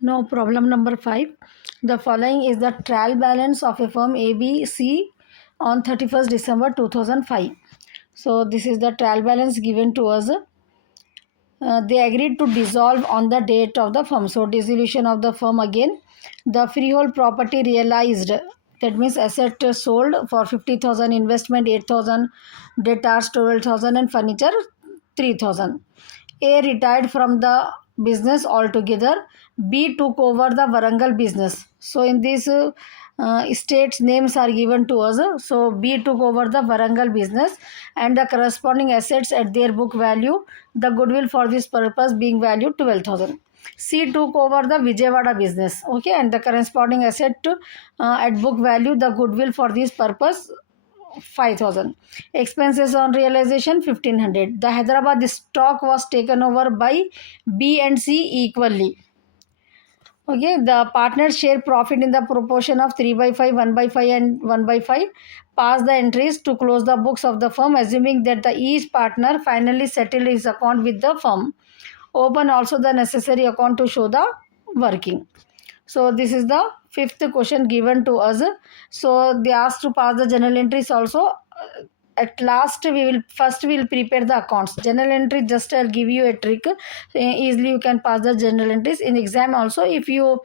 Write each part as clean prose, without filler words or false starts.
Now problem number 5. The following is the trial balance of a firm ABC on 31st December 2005. So this is the trial balance given to us. They agreed to dissolve on the date of the firm. So dissolution of the firm again. The freehold property realized, that means asset sold for 50,000, investment 8,000, debtors 12,000 and furniture 3,000. A retired from the business altogether. B took over the Varangal business. So in this states names are given to us. So B took over the Varangal business and the corresponding assets at their book value. The goodwill for this purpose being valued 12,000. C took over the Vijayawada business. Okay, and the corresponding asset at book value, the goodwill for this purpose 5,000. Expenses on realization 1,500. The Hyderabad stock was taken over by B and C equally. Okay, the partners share profit in the proportion of 3 by 5, 1 by 5 and 1 by 5. Pass the entries to close the books of the firm, assuming that the each partner finally settled his account with the firm. Open also the necessary account to show the working. So this is the fifth question given to us. So they asked to pass the journal entries also. At last we'll prepare the accounts. Journal entry, just I'll give you a trick. Easily you can pass the journal entries in exam also. If you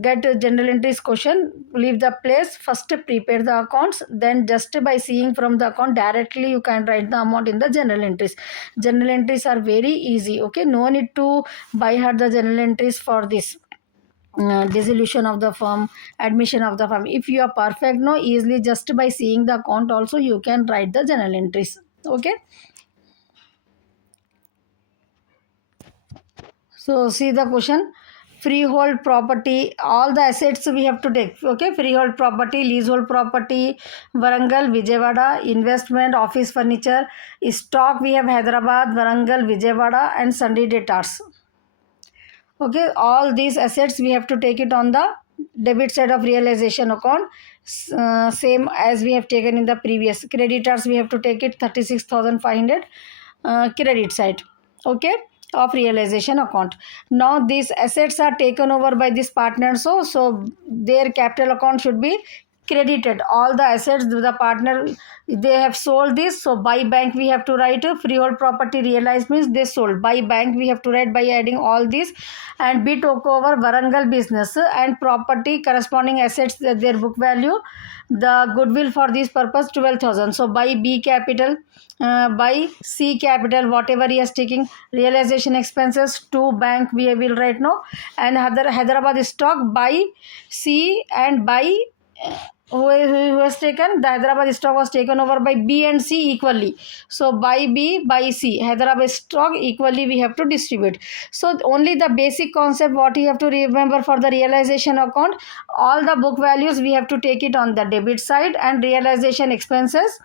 get a journal entries question, leave the place, first prepare the accounts, then just by seeing from the account directly you can write the amount in the journal entries. Journal entries are very easy. Okay, no need to by heart the journal entries for this. Dissolution of the firm, admission of the firm. If you are perfect, no, easily just by seeing the account also you can write the journal entries. Okay, so see the question. Freehold property, all the assets we have to take. Okay, freehold property, leasehold property, Varangal, Vijayawada, investment, office furniture, stock we have Hyderabad, Varangal, Vijayawada and Sunday debtors. Okay, all these assets we have to take it on the debit side of realization account. Same as we have taken in the previous. Creditors we have to take it 36,500 credit side. Okay, of realization account. Now these assets are taken over by this partner, so their capital account should be credited. All the assets the partner, they have sold this, so by bank we have to write freehold property realized means they sold. By bank we have to write by adding all this. And B took over Varangal business and property corresponding assets their book value, the goodwill for this purpose 12,000. So by B capital, by C capital, whatever he is taking, realization expenses to bank we will write no. And Hyderabad stock by C, and by who has taken the Hyderabad stock was taken over by B and C equally. So by B by C, Hyderabad stock equally we have to distribute. So only the basic concept what you have to remember for the realization account, all the book values we have to take it on the debit side, and realization expenses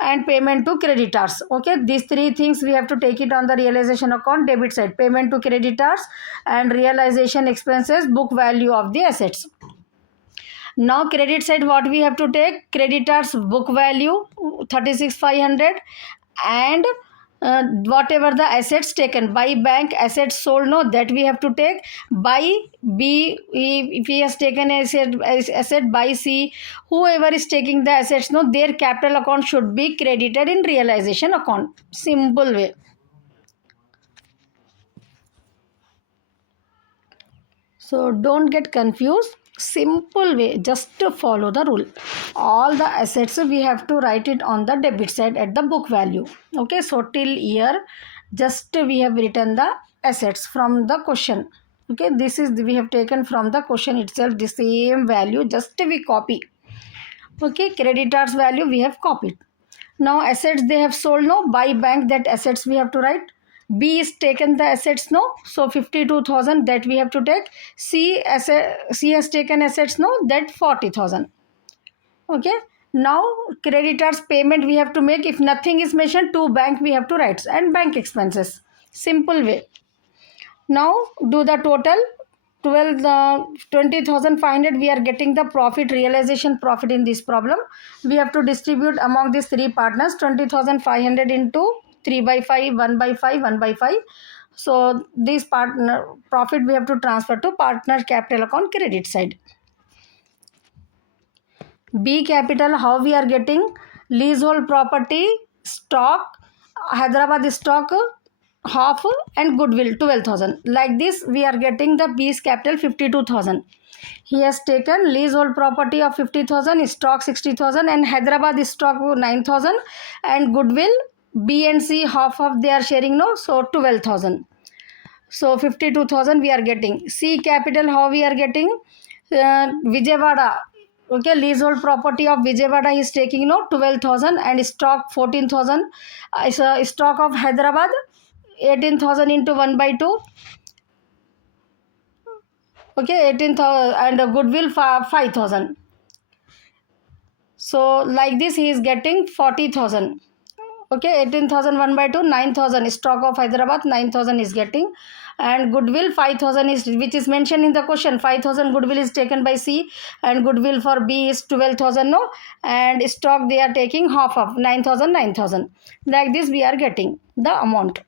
and payment to creditors. Okay, these three things we have to take it on the realization account debit side, payment to creditors and realization expenses, book value of the assets. Now credit side what we have to take, creditors book value 36,500 and whatever the assets taken by bank, assets sold no, that we have to take. By B, if he has taken asset by C, whoever is taking the assets no, their capital account should be credited in realization account. Simple way. So don't get confused. Simple way, just to follow the rule. All the assets we have to write it on the debit side at the book value. Okay, so till here just we have written the assets from the question. Okay, this is we have taken from the question itself, the same value, just we copy. Okay, creditors value we have copied. Now assets they have sold no, by bank that assets we have to write. B is taken the assets no, so 52,000 that we have to take. C has taken assets no, that 40,000. Okay, now creditors payment we have to make. If nothing is mentioned, to bank we have to write, and bank expenses. Simple way. Now do the total. 20,500 we are getting the profit, realization profit in this problem. We have to distribute among these three partners 20,500 into 3 by 5, 1 by 5, 1 by 5. So this partner profit we have to transfer to partner capital account credit side. B capital, how we are getting? Leasehold property, stock, Hyderabad stock, half, and goodwill 12,000. Like this, we are getting the B's capital 52,000. He has taken leasehold property of 50,000, stock 60,000, and Hyderabad stock 9,000, and goodwill B and C half of they are sharing now, so 12,000. So 52,000 we are getting. C capital, how we are getting? Vijayawada. Okay, leasehold property of Vijayawada is taking now 12,000 and stock 14,000. Stock of Hyderabad 18,000 into 1 by 2. Okay, 18,000 and goodwill 5,000. So like this he is getting 40,000. Okay, 18,000 1 by 2, 9,000. Stock of Hyderabad 9,000 is getting, and goodwill 5,000 is, which is mentioned in the question. 5,000 goodwill is taken by C, and goodwill for B is 12,000 no, and stock they are taking half of 9,000 9,000. Like this we are getting the amount.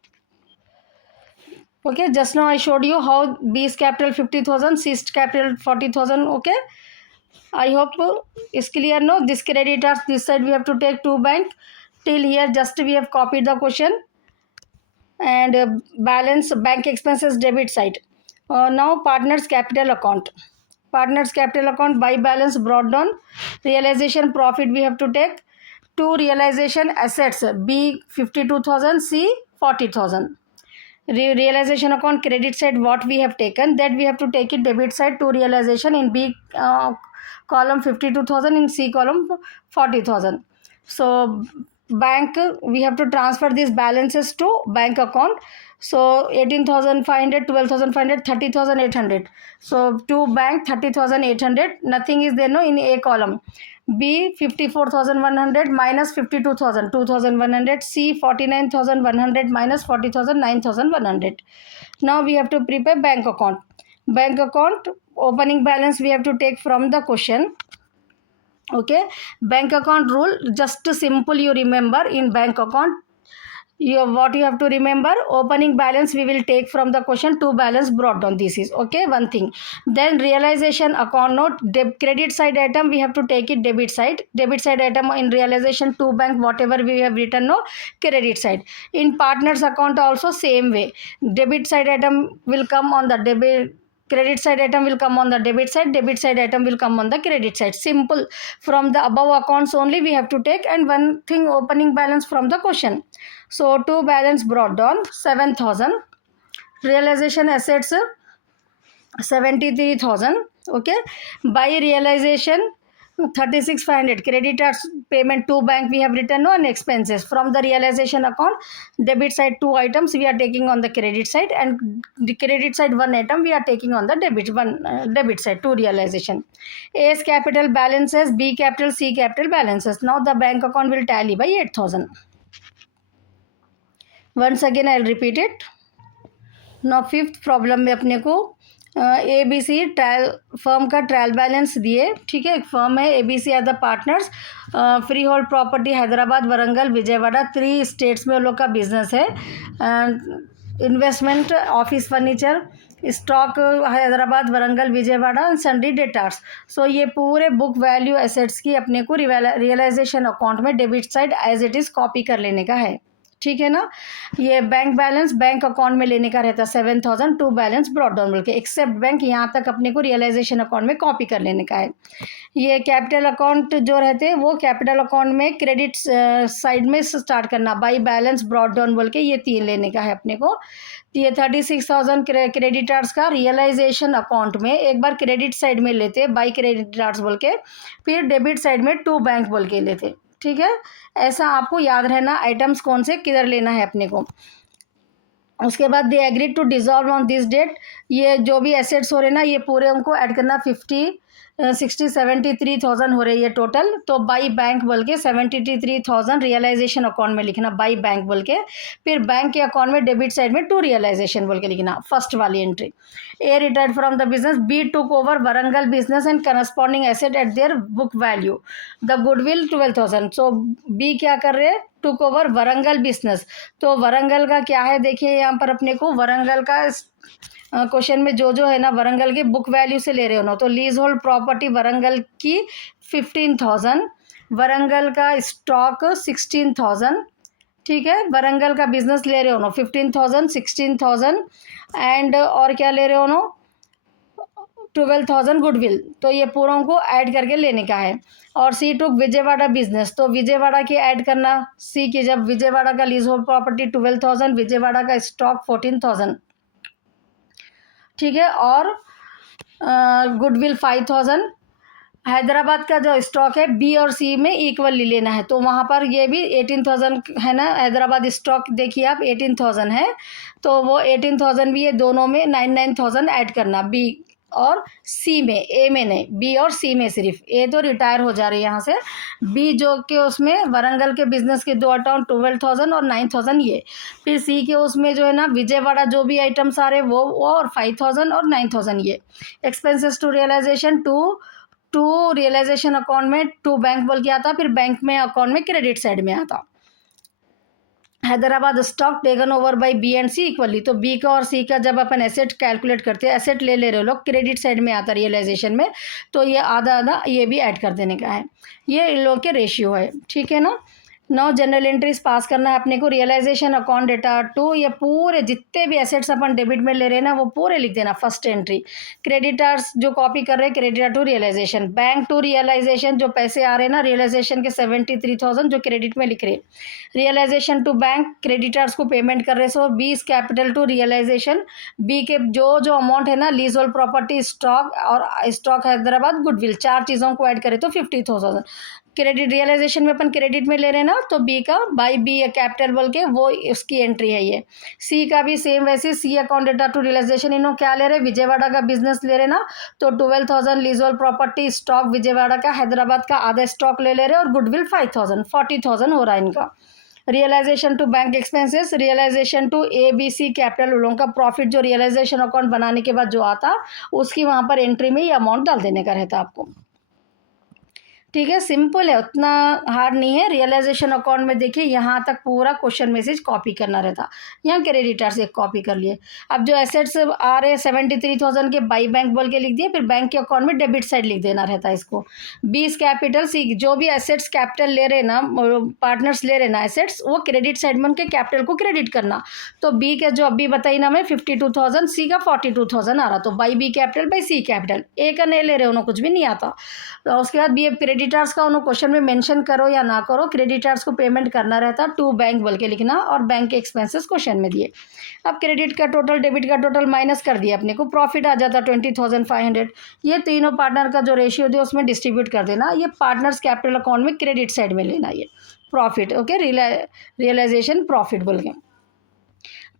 Okay, just now I showed you how B's capital 50,000, C's capital 40,000. Okay, I hope is clear. No, this creditors, this side we have to take two bank. Till here just we have copied the question, and balance bank expenses debit side. Now partners capital account. Partners capital account by balance brought down. Realization profit we have to take. Two realization assets, B 52,000, C 40,000. Realization account credit side what we have taken, that we have to take it debit side to realization in B column 52,000, in C column 40,000. So bank we have to transfer these balances to bank account. So 18,500, 12,500, 30,800. So to bank 30,800, nothing is there no in A column. B 54,100 minus 52,000, 2,100. C 49,100 minus 40,000, 9,100. Now we have to prepare bank account. Bank account opening balance we have to take from the question. Okay, bank account rule, just simple you remember. In bank account what you have to remember, opening balance we will take from the question, to balance brought down. This is okay, one thing. Then realization account note, credit side item we have to take it debit side. Debit side item in realization to bank whatever we have written no, credit side. In partners account also same way, debit side item will come on the debit, credit side item will come on the debit side item will come on the credit side. Simple. From the above accounts only we have to take, and one thing opening balance from the question. So to balance brought down 7,000. Realization assets 73,000. Okay, by realization 36,500. Creditors payment to bank we have written on expenses. From the realization account debit side two items we are taking on the credit side, and the credit side one item we are taking on the debit side to realization. A's capital balances, B capital, C capital balances. Now the bank account will tally by 8,000. Once again I will repeat it. Now fifth problem में अपने को A B C trial firm का trial balance दिए, ठीक है. एक firm है, A B C are the partners, freehold property Hyderabad, Warangal, Vijayawada, 3 states में उन लोग का बिजनेस है. Investment office furniture, stock Hyderabad, Warangal, Vijayawada, sundry debtors. So ये पूरे बुक वैल्यू एसेट्स की अपने को रियलाइजेशन अकाउंट में debit side as it is copy कर लेने का है, ठीक है ना. ये बैंक बैलेंस बैंक अकाउंट में लेने का रहता है 7,000 टू बैलेंस ब्रॉड डाउन बोल के, एक्सेप्ट बैंक यहाँ तक अपने को रियलाइजेशन अकाउंट में कॉपी कर लेने का है. ये कैपिटल अकाउंट जो रहते हैं वो कैपिटल अकाउंट में क्रेडिट साइड में स्टार्ट करना, बाई बैलेंस ब्रॉड डाउन बोल के ये 3 लेने का है अपने को. ये 36,000 क्रेडिटर्स का रियलाइजेशन अकाउंट में एक बार क्रेडिट साइड में लेते बाई क्रेडिटर्स बोल के, फिर डेबिट साइड में टू बैंक बोल के लेते, ठीक है. ऐसा आपको याद रहना आइटम्स कौन से किधर लेना है अपने को. उसके बाद they agree to dissolve on this date. ये जो भी एसेट्स हो रहे ना ये पूरे उनको ऐड करना, 73,000 हो रही है टोटल. तो बाई बैंक बोल के 73,000 रियलाइजेशन अकाउंट में लिखना, बाई बैंक बोल के. फिर बैंक के अकाउंट में डेबिट साइड में टू रियलाइजेशन बोल के लिखना, फर्स्ट वाली entry. A retired from the business, B took over Warangal business and corresponding asset at their book value, the goodwill 12,000. So B क्या कर रहे हैं, टुक ओवर वरंगल बिजनेस। तो वरंगल का क्या है देखिए यहाँ पर अपने को वरंगल का क्वेश्चन में जो है ना वरंगल के बुक वैल्यू से ले रहे हो ना, तो लीज होल्ड प्रॉपर्टी वरंगल की 15,000, वरंगल का स्टॉक 16,000, ठीक है। वरंगल का बिजनेस ले रहे हो ना 15,000, 16,000 एंड और क्या ले रहे हो ना 12,000 गुडविल। तो ये पूरों को ऐड करके लेने का है। और सी टुक विजयवाड़ा बिजनेस, तो विजयवाड़ा की ऐड करना सी की, जब विजयवाड़ा का लीज होल्ड प्रॉपर्टी 12,000, विजयवाड़ा का स्टॉक 14,000, ठीक है। और गुडविल 5,000। हैदराबाद का जो स्टॉक है बी और सी में इक्वली लेना है, तो वहाँ पर ये भी 18,000 है ना। हैदराबाद स्टॉक देखिए आप 18,000 है, तो वो 18,000 भी ये दोनों में 9,000 ऐड करना बी और सी में, ए में नहीं, बी और सी में सिर्फ। ए तो रिटायर हो जा रही है यहाँ से। बी जो कि उसमें वरंगल के बिजनेस के दो अकाउंट 12,000 और 9,000 ये। फिर सी के उसमें जो है ना विजयवाड़ा जो भी आइटम्स आ रहे वो और 5,000 और 9,000 ये। Expenses to realisation to realisation account में टू बैंक बोल के आता, फिर बैंक में अकाउंट में क्रेडिट साइड में आता। Hyderabad stock taken over by B and C equally, तो बी का और सी का जब अपन एसेट कैलकुलेट करते हैं, एसेट ले रहे हो लोग क्रेडिट साइड में आता रियलाइजेशन में, तो ये आधा आधा ये भी ऐड कर देने का है। ये इन लोगों के रेशियो है, ठीक है ना। नौ जनरल एंट्रीज पास करना है अपने को। रियलाइजेशन अकाउंट डेटा टू, ये पूरे जितने भी एसेट्स अपन डेबिट में ले रहे हैं ना वो पूरे लिख देना फर्स्ट एंट्री। क्रेडिटर्स जो कॉपी कर रहे हैं creditor to realisation. Bank to realisation जो पैसे आ रहे हैं ना रियलाइजेशन के 73,000 जो क्रेडिट में लिख रहे हैं। रियलाइजेशन टू बैंक क्रेडिटर्स को पेमेंट कर रहे so B capital to realisation. B के जो अमाउंट है ना लीज होल्ड प्रॉपर्टी स्टॉक और स्टॉक हैदराबाद गुडविल, चार चीज़ों को ऐड करें तो 50,000। क्रेडिट रियलाइजेशन में अपन क्रेडिट में ले रहे हैं ना, तो बी का बाई बी कैपिटल बोल के वो उसकी एंट्री है ये। सी का भी सेम वैसे, C account data to realisation इन्हों क्या ले रहे हैं विजयवाड़ा का बिजनेस ले रहे ना, तो 12,000 lease hold property stock Vijayawada का, हैदराबाद का आधा स्टॉक ले रहे हैं और गुडविल 5,000, 40,000 हो रहा है इनका। Realisation to bank expenses, realisation to A B C capital उन लोगों का प्रॉफिट जो रियलाइजेशन अकाउंट बनाने के बाद जो आता उसकी वहाँ पर एंट्री में ये अमाउंट डाल देने का रहता आपको, ठीक है। सिंपल है, उतना हार्ड नहीं है। रियलाइजेशन अकाउंट में देखिए यहाँ तक पूरा क्वेश्चन मैसेज कॉपी करना रहता, यहाँ क्रेडिटर से कॉपी कर लिए। अब जो एसेट्स आ रहे हैं 73,000 के बाई बैंक बोल के लिख दिए, फिर बैंक के अकाउंट में डेबिट साइड लिख देना रहता है इसको। बीस कैपिटल सी जो भी एसेट्स कैपिटल ले रहे ना पार्टनर्स ले रहे ना एसेट्स, वो क्रेडिट साइड में उनके कैपिटल को क्रेडिट करना। तो बी का जो अभी बताई ना मैं 52,000, सी का 42,000 आ रहा, तो by B capital by C capital. A का नहीं ले रहे उन्होंने कुछ भी नहीं आता। तो उसके बाद बी क्रेडिटर्स का उन्होंने क्वेश्चन में मेंशन करो या ना करो, क्रेडिटर्स को पेमेंट करना रहता टू बैंक बोल के लिखना और बैंक के एक्सपेंसेस क्वेश्चन में दिए। अब क्रेडिट का टोटल डेबिट का टोटल माइनस कर दिया अपने को, प्रॉफिट आ जाता 20,500। ये तीनों पार्टनर का जो रेशियो दिया उसमें डिस्ट्रीब्यूट कर देना। ये पार्टनर्स कैपिटल अकाउंट में क्रेडिट साइड में लेना ये प्रॉफिट, ओके। रियलाइजेशन प्रॉफिट बोल के।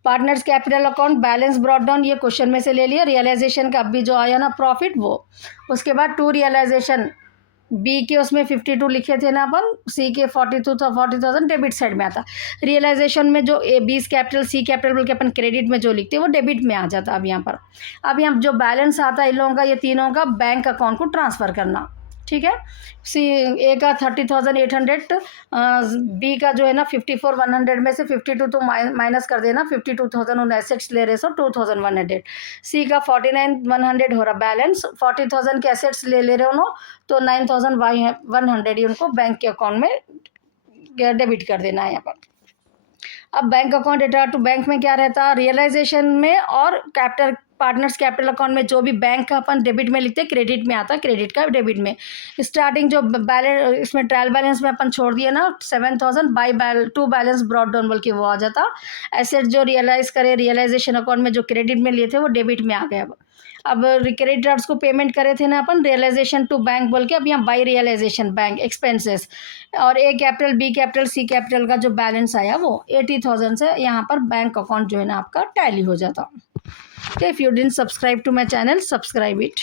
Partners capital account balance brought down, ये क्वेश्चन में से ले लिया। रियलाइजेशन का अभी जो आया ना प्रॉफिट वो। उसके बाद टू रियलाइजेशन बी के उसमें 52 लिखे थे ना अपन, सी के 40,000 डेबिट साइड में आता। रियलाइजेशन में जो ए बीस कैपिटल सी कैपिटल बोल के अपन क्रेडिट में जो लिखते हैं वो डेबिट में आ जाता। अब यहाँ पर अब यहाँ जो बैलेंस आता है इन लोगों का ये तीनों का बैंक अकाउंट को ट्रांसफ़र करना, ठीक है। सी ए का 30,800, बी का जो है ना 54,100 में से 52 तो माइनस कर देना, 52,000 उन एसेट्स ले रहे सो 2,100। सी का 49,100 हो रहा बैलेंस, 40,000 के एसेट्स ले रहे हो नो, तो 9,100 ही उनको बैंक के अकाउंट में डेबिट कर देना है यहाँ पर। अब bank account data to bank में क्या रहता रियलाइजेशन में और कैपिटल पार्टनर्स कैपिटल अकाउंट में जो भी बैंक का अपन डेबिट में लिखते हैं क्रेडिट में आता है, क्रेडिट का डेबिट में। स्टार्टिंग जो बैलेंस इसमें ट्रायल बैलेंस में अपन छोड़ दिए ना 7,000 by two balance brought down बोल के वो आ जाता। एसेट जो रियलाइज करे रियलाइजेशन अकाउंट में जो क्रेडिट में लिए थे वो डेबिट में आ गए। अब क्रेडिटर्स को पेमेंट करे थे ना अपन रियलाइजेशन टू बैंक बोल के, अब यहाँ बाई रियलाइजेशन बैंक एक्सपेंसेस और A capital B capital C capital का जो बैलेंस आया वो 80,000 से यहाँ पर बैंक अकाउंट जो है ना आपका टैली हो जाता। Okay, if you didn't subscribe to my channel, subscribe it.